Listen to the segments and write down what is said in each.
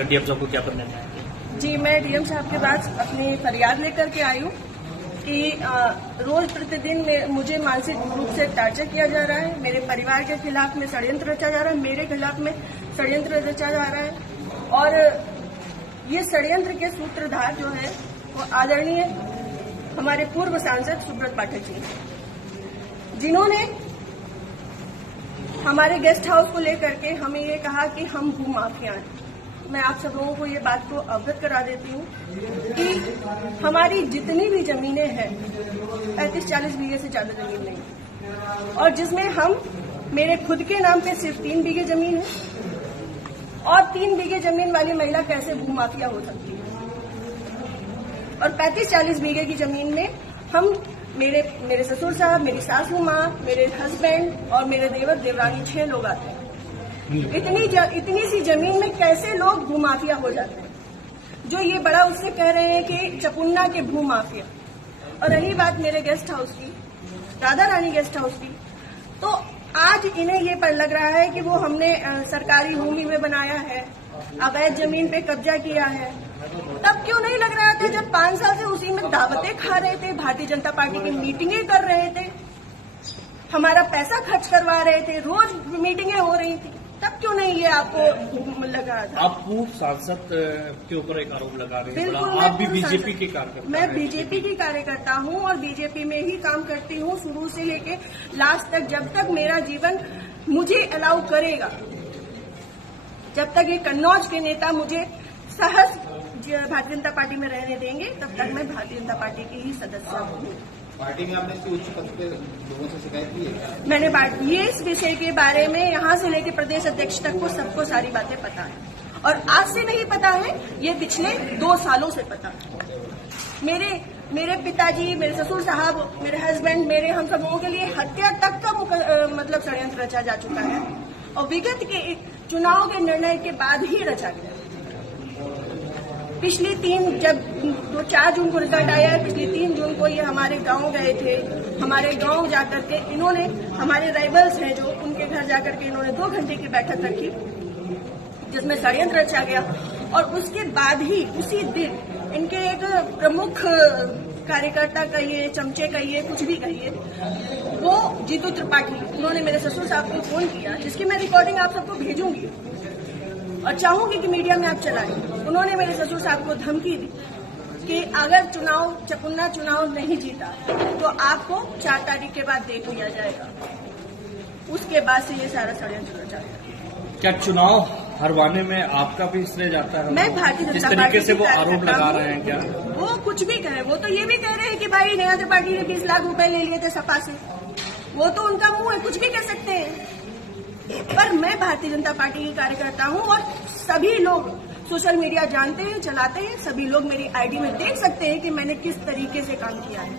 DM साहब को क्या करना चाहिए? जी, मैं डीएम साहब के पास अपनी फरियाद लेकर के आई हूँ कि रोज प्रतिदिन मुझे मानसिक रूप से टार्चर किया जा रहा है। मेरे परिवार के खिलाफ में षड्यंत्र रचा जा रहा है, मेरे खिलाफ में षड्यंत्र रचा जा रहा है। और ये षड्यंत्र के सूत्रधार जो है वो आदरणीय हमारे पूर्व सांसद सुब्रत पाठक जी, जिन्होंने हमारे गेस्ट हाउस को लेकर के हमें ये कहा कि हम भूमाफिया हैं। मैं आप सब लोगों को ये बात को अवगत करा देती हूँ कि हमारी जितनी भी जमीनें हैं 35-40 बीघे से ज्यादा जमीन नहीं, और जिसमें हम मेरे खुद के नाम पे सिर्फ 3 बीघे जमीन है। और 3 बीघे जमीन वाली महिला कैसे भूमाफिया हो सकती है? और 35-40 बीघे की जमीन में हम मेरे ससुर साहब, मेरी सासू माँ, मेरे हस्बैंड और मेरे देवर देवरानी 6 लोग आते हैं। इतनी सी जमीन में कैसे लोग भूमाफिया हो जाते हैं? जो ये बड़ा उससे कह रहे हैं कि चपुन्ना के भूमाफिया। और रही बात मेरे गेस्ट हाउस की, राधा रानी गेस्ट हाउस की, तो आज इन्हें ये पर लग रहा है कि वो हमने सरकारी भूमि में बनाया है, अवैध जमीन पे कब्जा किया है। तब क्यों नहीं लग रहा था जब 5 साल से उसी में दावतें खा रहे थे, भारतीय जनता पार्टी की मीटिंगें कर रहे थे, हमारा पैसा खर्च करवा रहे थे, रोज मीटिंगें हो रही थी, तब क्यों नहीं ये आपको लग रहा था? आप पूर्व सांसद के ऊपर एक आरोप लगा रहे हैं। बिल्कुल, आप भी बीजेपी के कार्यकर्ता? मैं बीजेपी की कार्यकर्ता हूँ और बीजेपी में ही काम करती हूँ शुरू से लेके लास्ट तक। जब तक मेरा जीवन मुझे अलाउ करेगा, जब तक ये कन्नौज के नेता मुझे सहज भारतीय जनता पार्टी में रहने देंगे, तब तक मैं भारतीय जनता पार्टी की ही सदस्य हूँ। पार्टी में आपने इससे उच्च पद पे लोगों से शिकायत की है? मैंने ये इस विषय के बारे में यहाँ से लेकर प्रदेश अध्यक्ष तक को सबको सारी बातें पता है, और आज से नहीं पता है, ये पिछले 2 सालों से पता है। मेरे पिताजी, मेरे ससुर साहब, मेरे हस्बैंड, मेरे हम सब लोगों के लिए हत्या तक का मतलब षड्यंत्र रचा जा चुका है, और विगत के चुनाव के निर्णय के बाद ही रचा गया। पिछली 4 जून को रिजल्ट आया है, पिछली 3 जून को ये हमारे गांव गए थे। हमारे गांव जाकर के इन्होंने, हमारे राइवल्स हैं जो, उनके घर जाकर के इन्होंने 2 घंटे की बैठक रखी जिसमें षड्यंत्र रचा गया। और उसके बाद ही उसी दिन इनके एक प्रमुख कार्यकर्ता कहिए, चमचे कहिए, कुछ भी कहिए, वो जीतू त्रिपाठी, उन्होंने मेरे ससुर साहब को फोन किया, जिसकी मैं रिकॉर्डिंग आप सबको भेजूंगी और चाहूंगी कि मीडिया में आप चलाएं। उन्होंने मेरे ससुर साहब को धमकी दी कि अगर चपुन्ना चुनाव नहीं जीता तो आपको 4 तारीख के बाद देख लिया जाएगा। उसके बाद से ये सारा षड्यंत्र रचा गया। क्या चुनाव हरवाने में आपका भी श्रेय जाता है? मैं भारतीय जनता पार्टी, जिस तरीके से वो आरोप लगा रहे हैं, क्या वो कुछ भी कहे, वो तो ये भी कह रहे हैं कि भाई नेहा त्रिपाठी ने 20 लाख रुपए ले लिए थे सपा से, वो तो उनका मुंह है, कुछ भी कह सकते हैं। पर मैं भारतीय जनता पार्टी की कार्यकर्ता हूं और सभी लोग सोशल मीडिया जानते हैं, चलाते हैं, सभी लोग मेरी आईडी में देख सकते हैं कि मैंने किस तरीके से काम किया है।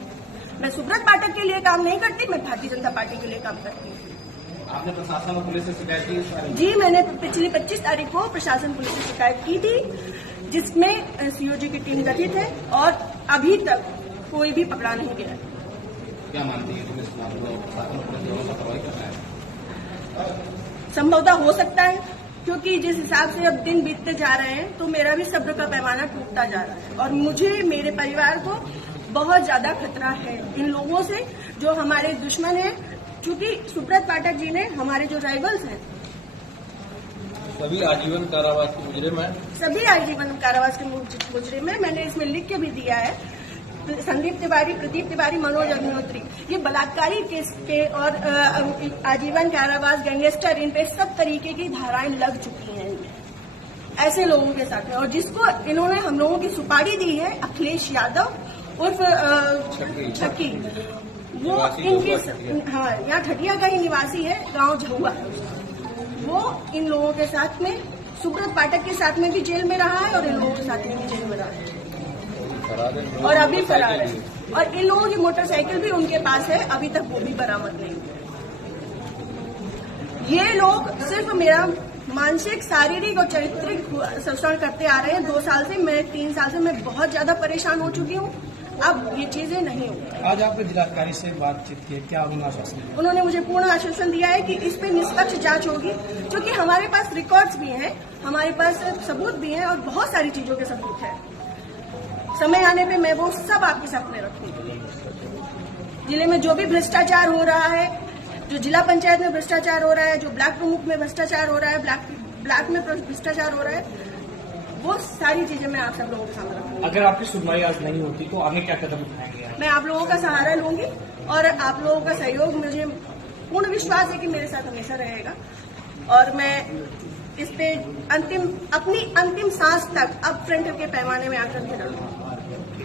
मैं सुब्रत पाठक के लिए काम नहीं करती, मैं भारतीय जनता पार्टी के लिए काम करती हूँ। आपने प्रशासन और पुलिस से शिकायत की? जी, मैंने पिछली 25 तारीख को प्रशासन पुलिस से शिकायत की थी, जिसमें सीओजी की टीम गठित है और अभी तक कोई भी पकड़ा नहीं गया। क्या मानती है पुलिस कार्रवाई करना है? संभवतः हो सकता है, क्योंकि जिस हिसाब से अब दिन बीतते जा रहे हैं तो मेरा भी सब्र का पैमाना टूटता जा रहा है, और मुझे, मेरे परिवार को बहुत ज्यादा खतरा है इन लोगों से जो हमारे दुश्मन हैं। क्योंकि सुब्रत पाठक जी ने, हमारे जो राइवल्स हैं, सभी आजीवन कारावास के मुजरिम हैं। सभी आजीवन कारावास के मुजरिम हैं। मैंने इसमें लिख के भी दिया है, संदीप तिवारी, प्रदीप तिवारी, मनोज अग्निहोत्री, ये बलात्कारी केस के और आजीवन कारावास, गैंगस्टर, इन पे सब तरीके की धाराएं लग चुकी हैं ऐसे लोगों के साथ में। और जिसको इन्होंने हम लोगों की सुपारी दी है, अखिलेश यादव उर्फ छक्की, वो इनके, हाँ, यहाँ ठटिया का ही निवासी है, गांव झहुआ, वो इन लोगों के साथ में, सुब्रत पाठक के साथ में भी जेल में रहा है और इन लोगों के साथ में भी जेल में रहा है और अभी फरार है। और इन लोगों की मोटरसाइकिल भी उनके पास है, अभी तक वो भी बरामद नहीं हुई। ये लोग सिर्फ मेरा मानसिक, शारीरिक और चारित्रिक शोषण करते आ रहे हैं 2 साल से। मैं 3 साल से मैं बहुत ज्यादा परेशान हो चुकी हूँ। अब ये चीजें नहीं होंगी। आज आपने जिलाधिकारी से बातचीत की, क्या उन्होंने आश्वासन दिया? उन्होंने मुझे पूर्ण आश्वासन दिया है कि इस पे निष्पक्ष जांच होगी, क्योंकि हमारे पास रिकॉर्ड्स भी हैं, हमारे पास सबूत भी हैं और बहुत सारी चीजों के सबूत हैं। समय आने पे मैं वो सब आपके सामने रखूंगी। जिले में जो भी भ्रष्टाचार हो रहा है, जो जिला पंचायत में भ्रष्टाचार हो रहा है, जो ब्लॉक प्रमुख में भ्रष्टाचार हो रहा है, ब्लॉक में भ्रष्टाचार हो रहा है, वो सारी चीजें मैं आप सब लोगों के सामने रखूंगी। अगर आपकी सुनवाई आज नहीं होती तो आगे क्या कदम उठाएंगे आप? मैं आप लोगों का सहारा लूंगी और आप लोगों का सहयोग, मुझे पूर्ण विश्वास है कि मेरे साथ हमेशा रहेगा और मैं इस पे अपनी अंतिम सांस तक अब फ्रंट के पैमाने में आकर के लड़ूंगी।